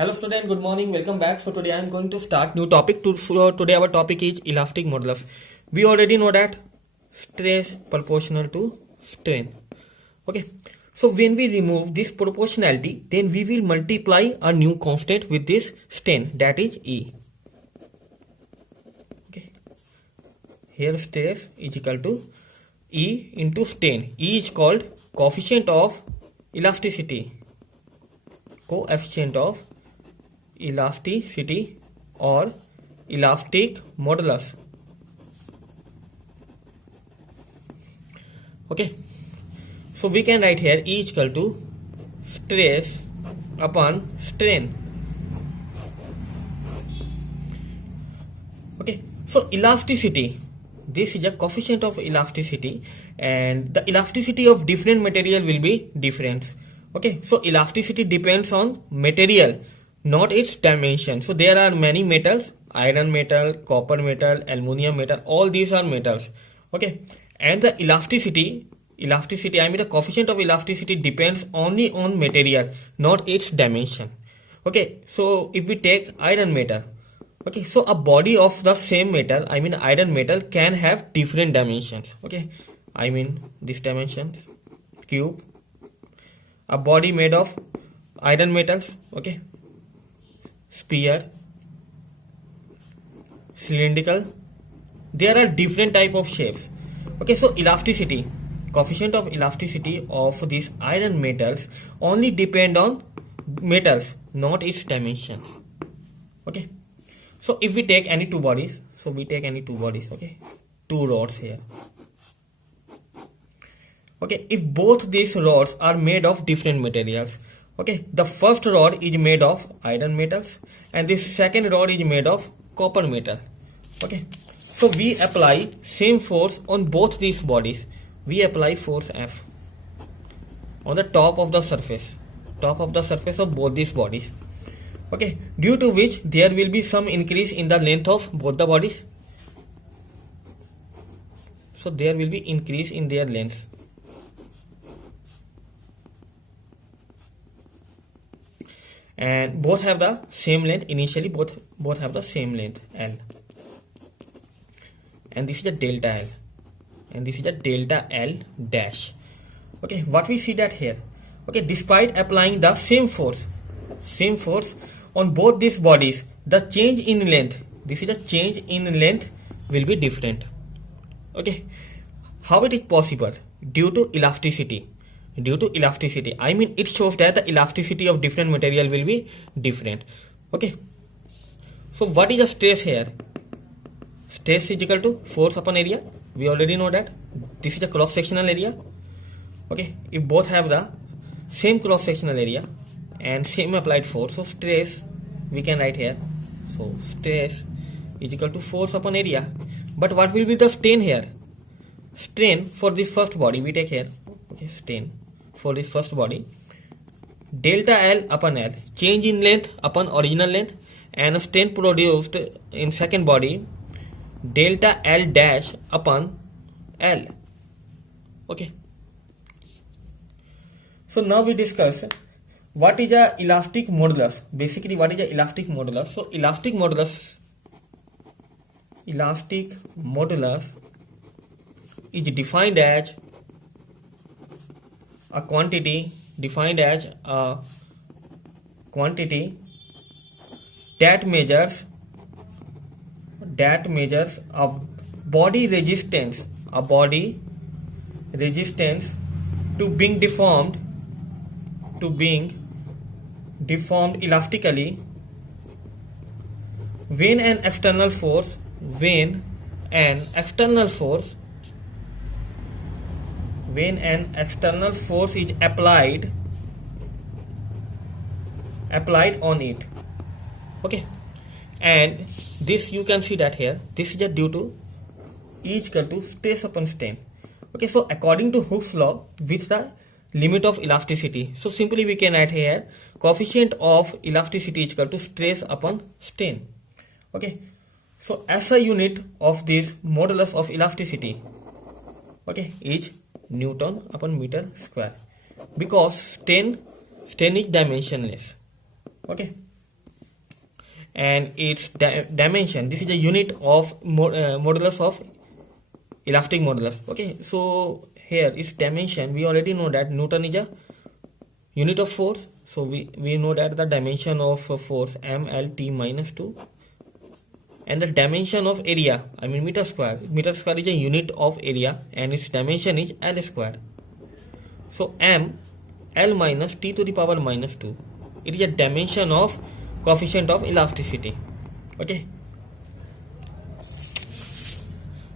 Hello student, good morning, welcome back. So today I am going to start new topic. Today our topic is elastic modulus. We already know that stress proportional to strain. Okay. So when we remove this proportionality, then we will multiply a new constant with this strain, that is E. Okay. Here stress is equal to E into strain. E is called coefficient of elasticity. Coefficient of elasticity or elastic modulus. Okay, so we can write here E is equal to stress upon strain. Okay, so elasticity, this is a coefficient of elasticity, and the elasticity of different material will be different. Okay, so elasticity depends on material, not its dimension. So there are many metals: iron metal, copper metal, aluminum metal, all these are metals. Okay, and the elasticity, I mean the coefficient of elasticity depends only on material, not its dimension. Okay, so if we take iron metal, okay, so a body of the same metal, I mean iron metal, can have different dimensions. Okay, I mean these dimensions: cube, a body made of iron metals, okay, sphere, cylindrical, there are different type of shapes. Okay, so elasticity, coefficient of elasticity of these iron metals only depend on metals, not its dimension. Okay, so if we take any two bodies, okay, two rods here. Okay, if both these rods are made of different materials, okay, the first rod is made of iron metals and this second rod is made of copper metal. Okay, so we apply same force on both these bodies. We apply force F on the top of the surface of both these bodies. Okay, due to which there will be some increase in the length of both the bodies. So there will be increase in their lengths. And both have the same length. Initially both have the same length L, and this is a delta L, and this is a delta L dash. Okay, what we see that here, okay, despite applying the same force on both these bodies, the change in length, this is a change in length, will be different. Okay, how it is possible? Due to elasticity, I mean it shows that the elasticity of different material will be different. Okay, so what is the stress here? Stress is equal to force upon area. We already know that. This is a cross sectional area. Okay, if both have the same cross sectional area and same applied force, so stress we can write here. So stress is equal to force upon area. But what will be the strain here? Strain for this first body we take here. Okay, strain for this first body, delta L upon L, change in length upon original length, and strain produced in second body, delta L dash upon L. Okay, so now we discuss what is a elastic modulus. Basically, what is a elastic modulus? So elastic modulus is defined as a quantity that measures a body resistance to being deformed elastically when an external force is applied on it. Okay, and this you can see that here, this is just due to E is equal to stress upon strain. Okay, so according to Hooke's law, with the limit of elasticity, so simply we can write here coefficient of elasticity is equal to stress upon strain. Okay, so SI unit of this modulus of elasticity, okay, is Newton upon meter square, because strain is dimensionless. Okay, and its dimension. This is a unit of modulus of elastic modulus. Okay, so here its dimension, we already know that Newton is a unit of force, so we know that the dimension of force mlt minus 2, and the dimension of area, I mean meter square is a unit of area and its dimension is L square. So m L minus t to the power minus 2, it is a dimension of coefficient of elasticity. Okay,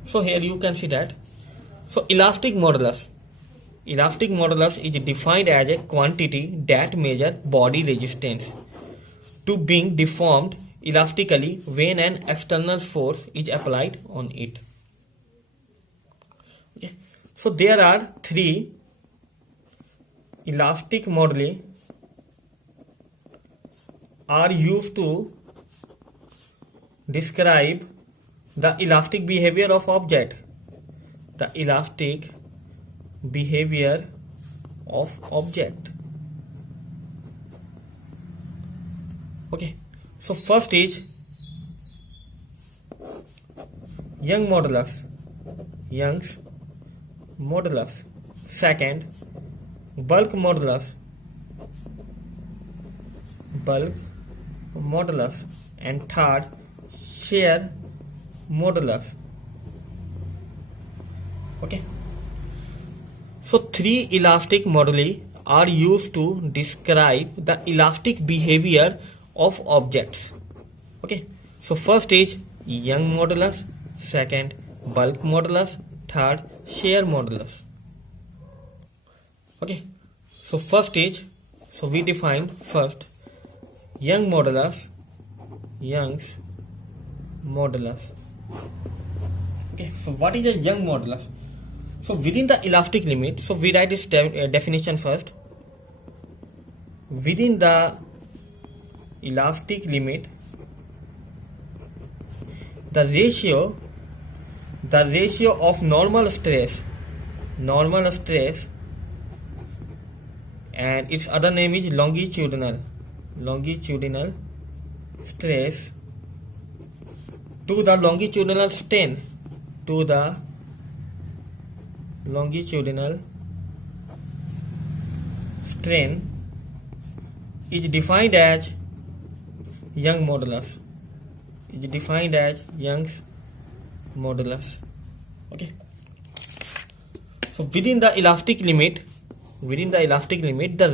so here you can see that. So elastic modulus is defined as a quantity that measures body resistance to being deformed elastically when an external force is applied on it. Okay, so there are three elastic moduli are used to describe the elastic behavior of object. The elastic behavior of object. Okay, so first is Young's modulus. Second, bulk modulus, and third, shear modulus. Okay, so three elastic moduli are used to describe the elastic behavior of objects. Okay, so first is Young's modulus, second bulk modulus, third shear modulus. Okay, so first is, so we defined first Young's modulus. Okay, so what is a Young's modulus? So within the elastic limit, so we write this definition first. Within the elastic limit, the ratio of normal stress and its other name is longitudinal stress to the longitudinal strain is defined as Young's modulus. Okay, so within the elastic limit, the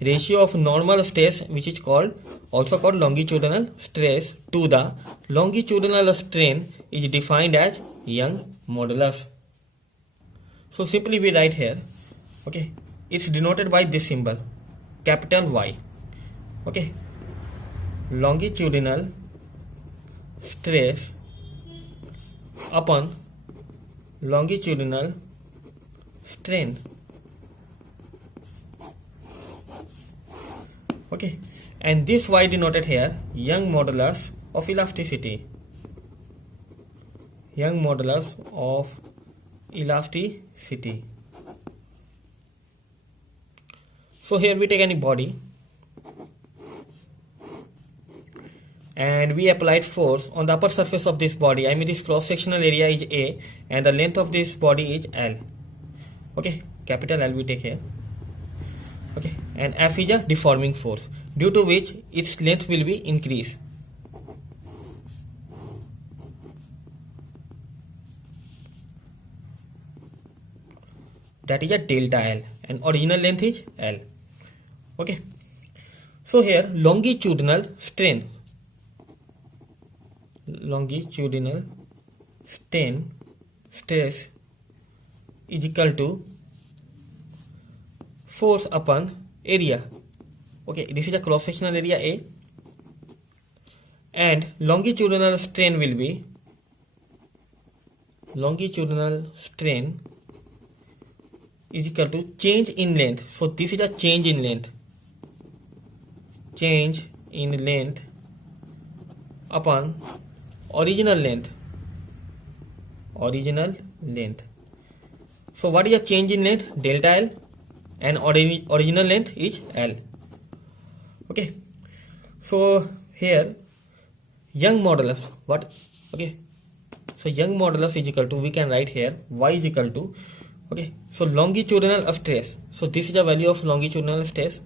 ratio of normal stress, which is also called longitudinal stress, to the longitudinal strain is defined as Young's modulus. So simply we write here. Okay, it's denoted by this symbol, capital Y. Okay, longitudinal stress upon longitudinal strain. Okay, and this Y denoted here Young's modulus of elasticity. Young's modulus of elasticity. So here we take any body and we applied force on the upper surface of this body. I mean this cross sectional area is A and the length of this body is L. Okay, capital L we take here. Okay, and F is a deforming force due to which its length will be increased. That is a delta L and original length is L. Okay, so here longitudinal stress is equal to force upon area. Okay, this is a cross sectional area A and longitudinal strain will be is equal to change in length. So this is a change in length upon original length. So what is a change in length? Delta L, and original length is L. Okay, so here Young modulus, what? Okay, so Young modulus is equal to, we can write here y is equal to, okay, so longitudinal stress. So this is the value of longitudinal stress,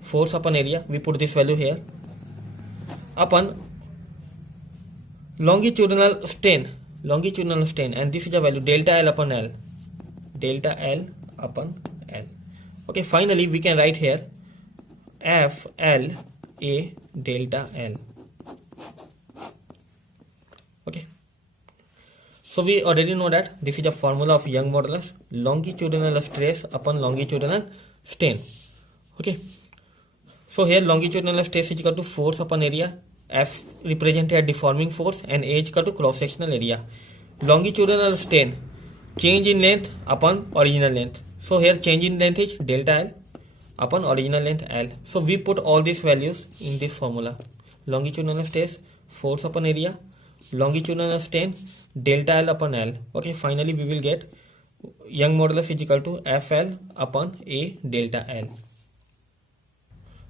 force upon area, we put this value here, upon longitudinal strain, and this is the value delta L upon L, delta L upon L. Okay, finally we can write here F L A delta L. Okay, so we already know that this is a formula of Young modulus, longitudinal stress upon longitudinal strain. Okay, so here longitudinal stress is equal to force upon area, F represented as deforming force, and A is equal to cross sectional area. Longitudinal strain, change in length upon original length. So here change in length is delta L upon original length L. So we put all these values in this formula. Longitudinal stress, force upon area, longitudinal strain, delta L upon L. Okay, finally we will get Young modulus is equal to FL upon A delta L.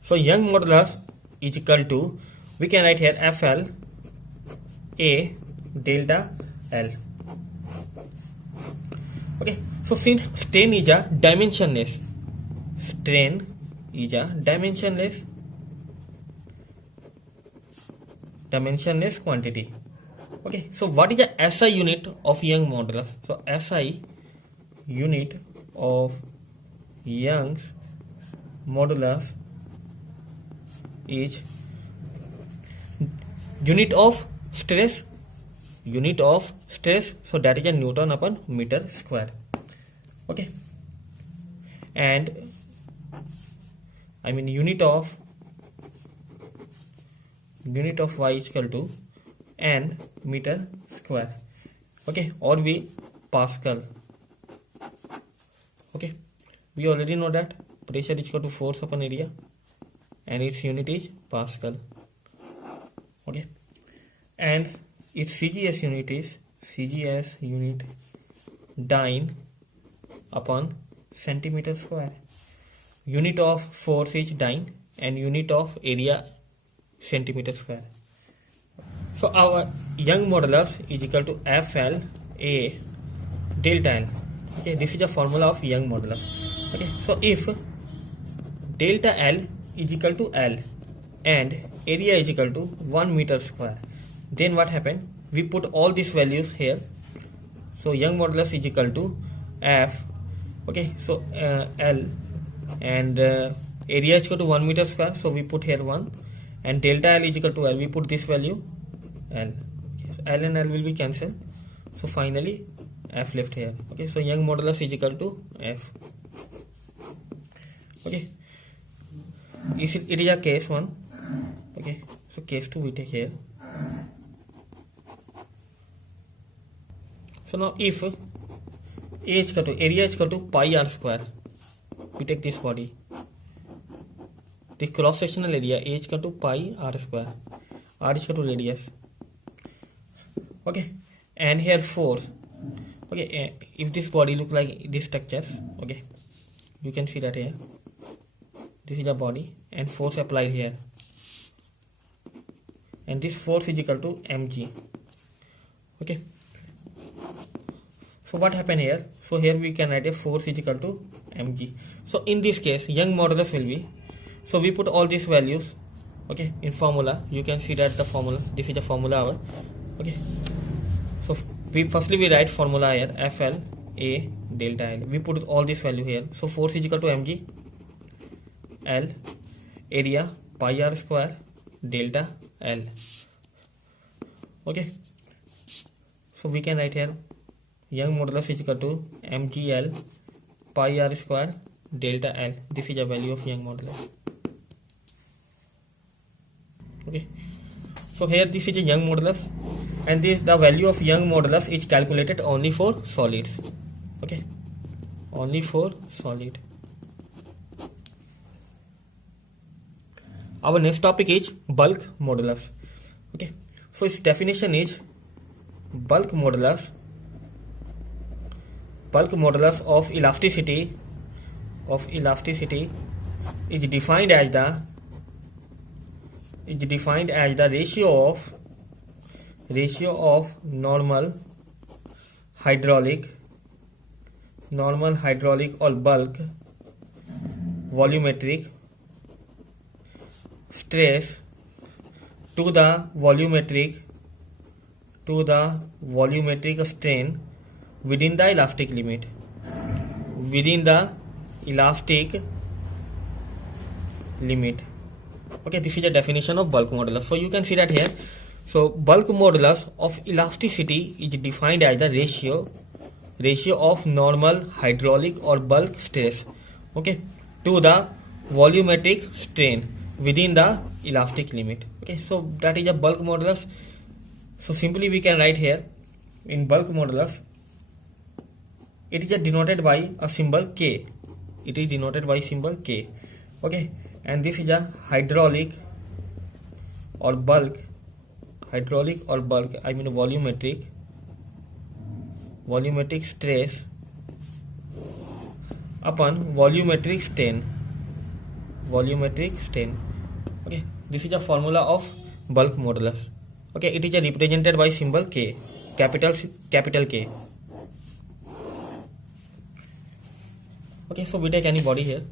So Young modulus is equal to, we can write here FL A delta L. Okay, so since strain is a dimensionless, dimensionless quantity. Okay, so what is the SI unit of Young modulus? So SI unit of Young's modulus is unit of stress, so that is a Newton upon meter square. Okay, and I mean unit of y is equal to n meter square. Okay, or we Pascal. Okay, we already know that pressure is equal to force upon area and its unit is Pascal. Okay, and its CGS unit dyne upon centimeter square. Unit of force is dyne and unit of area centimeter square. So our Young modulus is equal to FL A delta L. Okay, this is the formula of Young modulus. Okay, so if delta L is equal to L and area is equal to 1 meter square, then what happened? We put all these values here. So Young modulus is equal to F. Okay, so L and area is equal to 1 meter square, so we put here 1, and delta L is equal to L, we put this value L. L and L will be cancelled, so finally F left here. Okay, so Young modulus is equal to F. Okay, it is a case 1. Okay, so case 2 we take here. So now if A is equal to, area is equal to pi r square, we take this body, this cross sectional area A is equal to pi r square, r is equal to radius. Okay, and here force. Okay, if this body look like these structures, okay, you can see that here this is the body and force applied here, and this force is equal to mg. Okay, so what happened here? So here we can write a force is equal to mg. So in this case Young modulus will be, so we put all these values, okay, in formula. You can see that the formula, this is the formula our. Okay, so we write formula here FL A delta L. We put all this value here. So force is equal to mg, L, area pi r square delta L. Okay, so we can write here Young modulus is equal to mgl pi r square delta L. This is a value of Young modulus. Okay, so here this is a Young modulus, and this, the value of Young modulus is calculated only for solids. Okay, only for solid. Our next topic is bulk modulus. Okay, so its definition is bulk modulus of elasticity is defined as is defined as the ratio of normal hydraulic or bulk volumetric stress to the volumetric strain within the elastic limit. Okay, this is a definition of bulk modulus. So you can see that here. So bulk modulus of elasticity is defined as the ratio of normal hydraulic or bulk stress, okay, to the volumetric strain within the elastic limit. Okay, so that is a bulk modulus. So simply we can write here in bulk modulus, it is denoted by a symbol K. It is denoted by symbol K. Okay, and this is a hydraulic or bulk, I mean volumetric stress upon volumetric strain. Okay, this is a formula of bulk modulus. Okay, it is represented by symbol K, capital K. Okay, so we take any body here.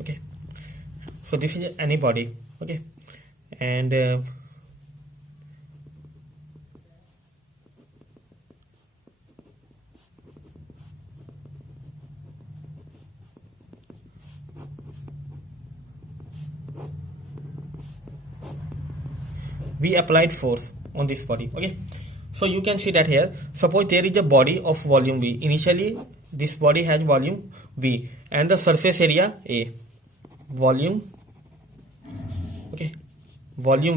Okay, so this is any body. Okay, and we applied force on this body. Okay, so you can see that here, suppose there is a body of volume V. Initially this body has volume V and the surface area A. Volume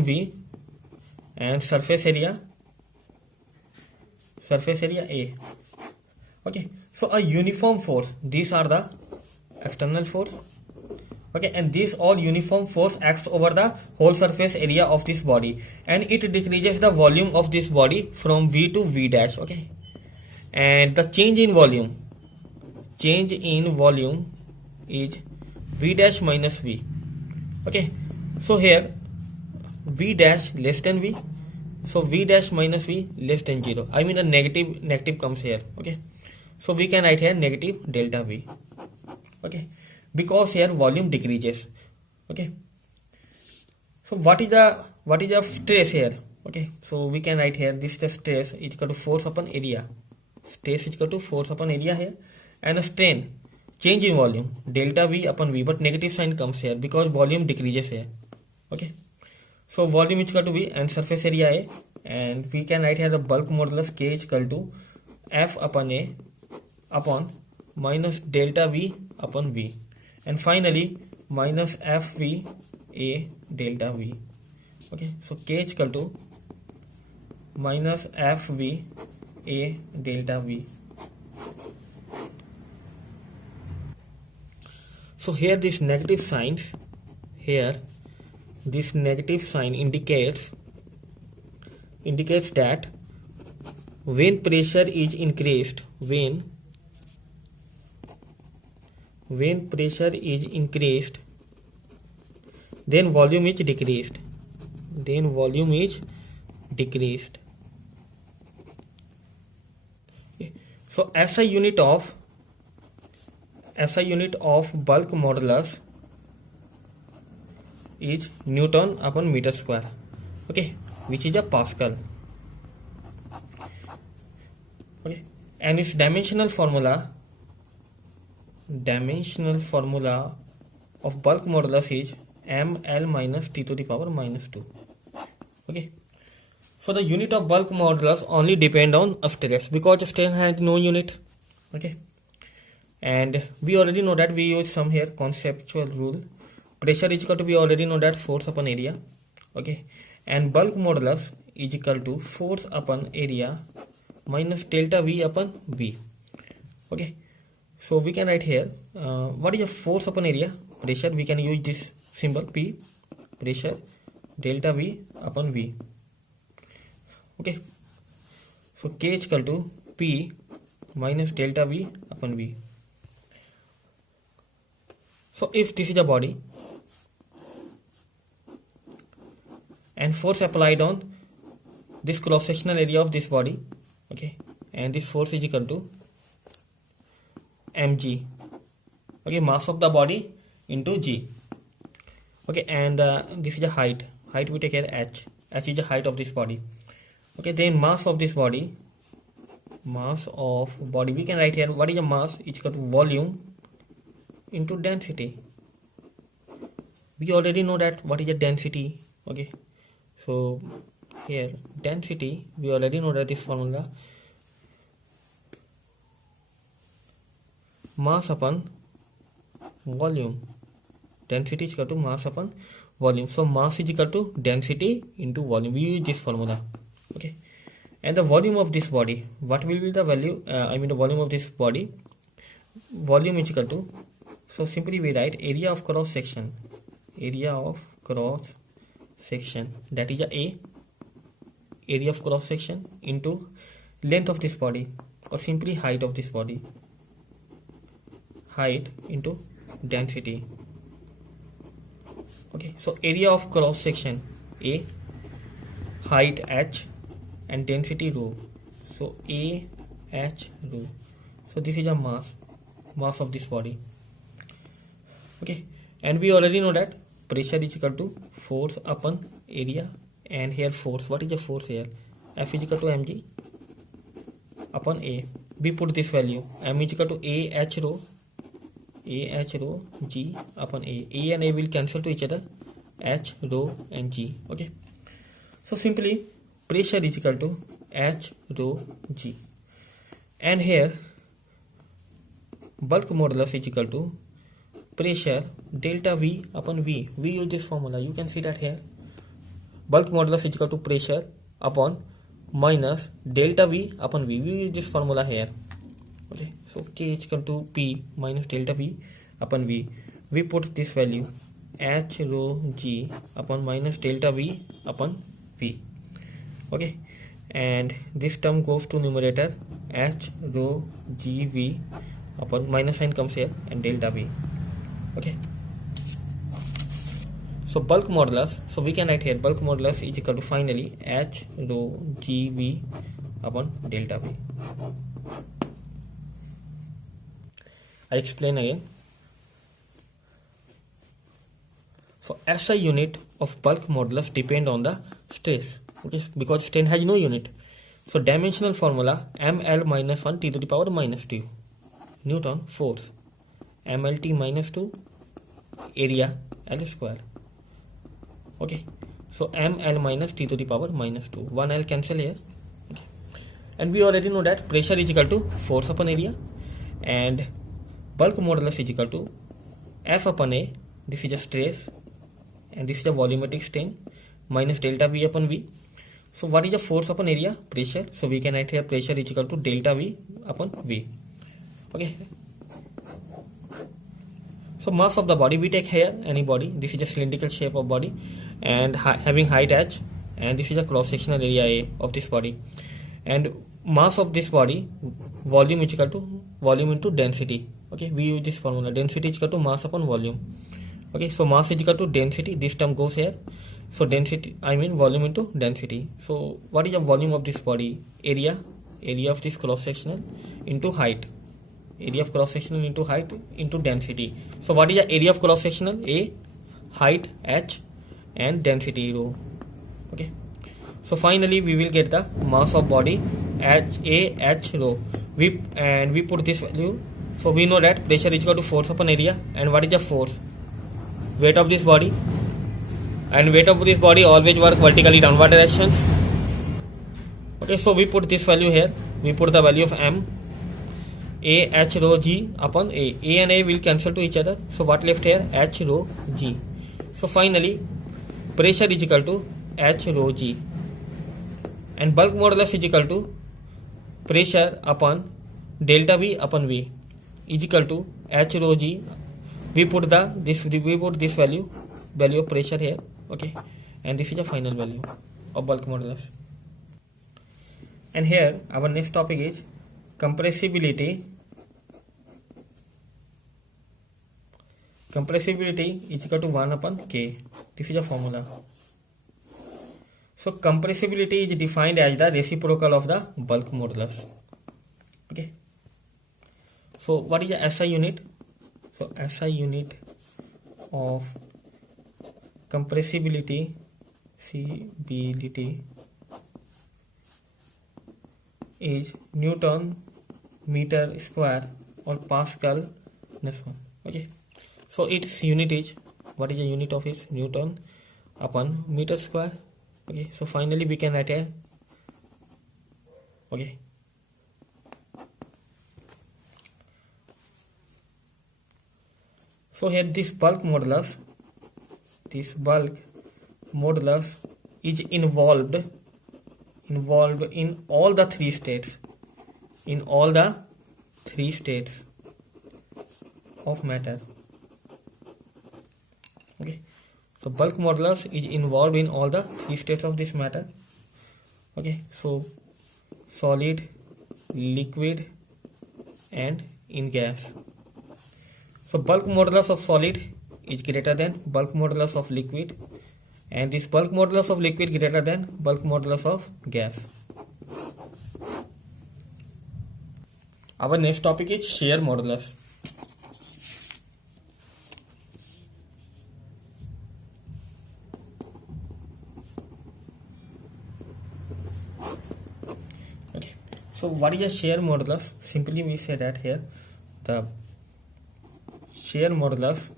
V and surface area A. Okay, so a uniform force, these are the external force. Okay, and this all uniform force acts over the whole surface area of this body, and it decreases the volume of this body from V to V dash. Okay, and the change in volume is V dash minus V. Okay, so here V dash less than V, so V dash minus V less than 0. I mean a negative comes here. Okay, so we can write here negative delta V. Okay, because here volume decreases. Okay, so what is the stress here? Okay, so we can write here this is the stress is equal to force upon area. Stress is equal to force upon area here, and a strain, change in volume, delta V upon V, but negative sign comes here because volume decreases here. Okay, so volume is equal to V and surface area A, and we can write here the bulk modulus K is equal to F upon A upon minus delta V upon V, and finally minus FV A delta V. Okay, so K is equal to minus FV A delta V. So here this negative signs, here this negative sign indicates that when pressure is increased, when pressure is increased, then volume is decreased. Okay. So SI unit of bulk modulus is Newton upon meter square. Okay, which is a Pascal. Okay, and its dimensional formula of bulk modulus is ml minus t to the power minus 2. Okay, so the unit of bulk modulus only depend on a stress because stress has no unit. Okay, and we already know that we use some here conceptual rule. Pressure is equal to, we already know that, force upon area. Okay, and bulk modulus is equal to force upon area minus delta V upon V. Okay, so we can write here what is a force upon area? Pressure, we can use this symbol P, pressure, delta V upon V. Okay, so K is equal to P minus delta V upon V. So if this is a body and force applied on this cross sectional area of this body, okay, and this force is equal to mg, okay, mass of the body into g, okay, and this is a height we take here h is the height of this body, okay. Then mass of this body, we can write here what is the mass, is equal to volume into density. We already know that what is the density, okay. So here density, we already know that this formula, mass upon volume, density is equal to mass upon volume. So mass is equal to density into volume. We use this formula, okay. And the volume of this body, what will be the value, the volume of this body, volume is equal to, so simply we write area of cross section, that is a area of cross section into length of this body, or simply height of this body, height into density, okay. So area of cross section a, height h, and density rho. So a h rho. So this is a mass of this body, okay. And we already know that pressure is equal to force upon area, and here force, what is the force here, F is equal to mg upon a. We put this value, m is equal to a h rho g upon a and a will cancel to each other, h rho and g, okay. So simply pressure is equal to h rho g, and here bulk modulus is equal to pressure delta V upon V. We use this formula, you can see that here, bulk modulus is equal to pressure upon minus delta V upon V. We use this formula here, okay. So K is equal to P minus delta V upon V. We put this value h rho g upon minus delta V upon V, okay. And this term goes to numerator, h rho g V upon minus sign comes here, and delta V, okay. So bulk modulus, so we can write here bulk modulus is equal to finally h rho g V upon delta V. I explain again. So SI unit of bulk modulus depend on the stress, okay, because strain has no unit. So dimensional formula ml minus 1 t to the power minus 2 Newton force, mlt minus 2 area L square, okay. So ml minus t to the power minus 2, 1 L cancel here, okay. And we already know that pressure is equal to force upon area, and bulk modulus is equal to F upon A, this is a stress, and this is a volumetric strain, minus delta V upon V. So what is the force upon area? Pressure. So we can write here pressure is equal to delta V upon V, okay. So mass of the body, we take here any body, this is a cylindrical shape of body and having height h, and this is a cross sectional area A of this body, and mass of this body, volume is equal to volume into density, okay. We use this formula, density is equal to mass upon volume, okay. So mass is equal to density, this term goes here, so density, volume into density. So what is the volume of this body? Area of this cross sectional into height, area of cross sectional into height into density. So what is the area of cross sectional? A, height h, and density rho, okay. So finally we will get the mass of body h a h rho. We put this value. So we know that pressure is equal to force upon area, and what is the force? Weight of this body, and weight of this body always work vertically downward directions, okay. So we put this value here, we put the value of m a h rho g upon a and a will cancel to each other, so what left here? H rho g. So finally pressure is equal to h rho g, and bulk modulus is equal to pressure upon delta V upon V is equal to h rho g. We put this value of pressure here, okay, and this is the final value of bulk modulus. And here our next topic is compressibility compressibility is equal to 1 upon K. This is a formula. So compressibility is defined as the reciprocal of the bulk modulus. Okay. So what is the SI unit? So SI unit of compressibility, CBDT, is Newton meter square or Pascal /1. Okay. So its unit is, what is the unit of its? Newton upon meter square. Okay. So finally we can write a, okay. So here this bulk modulus is involved in all the three states, of matter. Okay. So bulk modulus is involved in all the three states of this matter. Okay. So solid, liquid, and in gas. So bulk modulus of solid is greater than bulk modulus of liquid, and this bulk modulus of liquid greater than bulk modulus of gas. Our next topic is shear modulus. Okay. So what is a shear modulus? Simply we say that here the shear modulus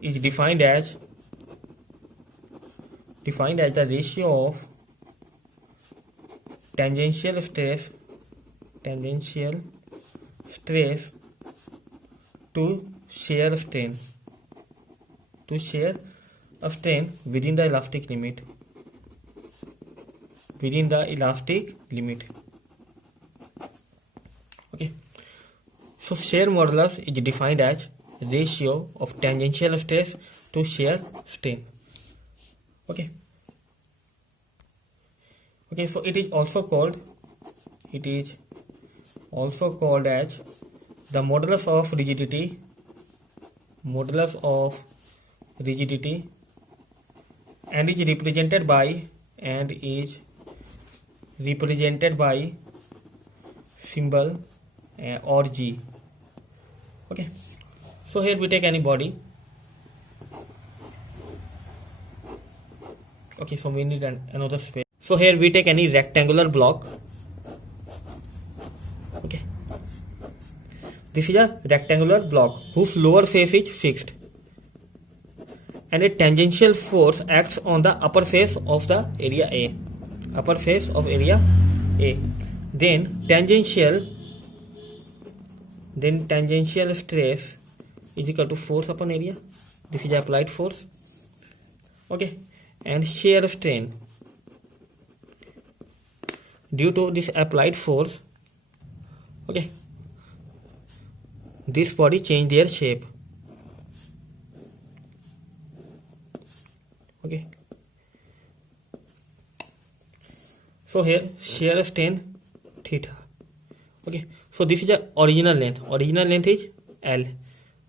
is defined as the ratio of tangential stress to shear strain within the elastic limit. Okay. So shear modulus is defined as ratio of tangential stress to shear strain. Okay. So it is also called as the modulus of rigidity, and is represented by symbol or G. Okay. So here we take any body. Okay, so we need another space. So here we take any rectangular block. Okay. This is a rectangular block whose lower face is fixed, and a tangential force acts on the upper face of the area A. Then tangential stress is equal to force upon area. This is applied force. Okay. And shear strain. Due to this applied force, okay, this body change their shape. Okay. So here shear strain theta. Okay. So this is the original length. Original length is L.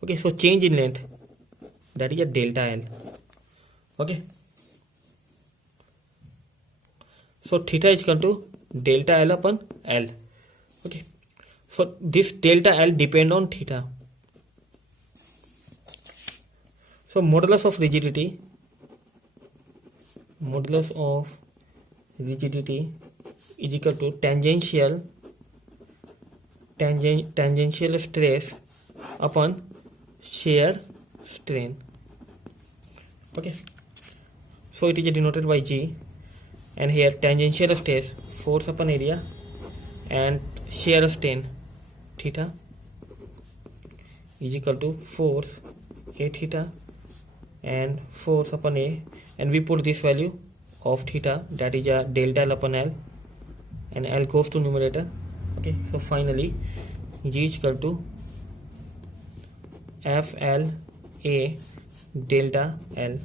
Okay. So change in length, that is a delta L. Okay. So theta is equal to delta L upon L. Okay. So this delta L depend on theta. So modulus of rigidity is equal to tangential stress upon shear strain. Okay. So it is denoted by G, and here tangential stress force upon area, and shear strain theta is equal to force A theta and force upon A, and we put this value of theta, that is a delta L upon L, and L goes to numerator. Okay. So finally G is equal to FL A delta L.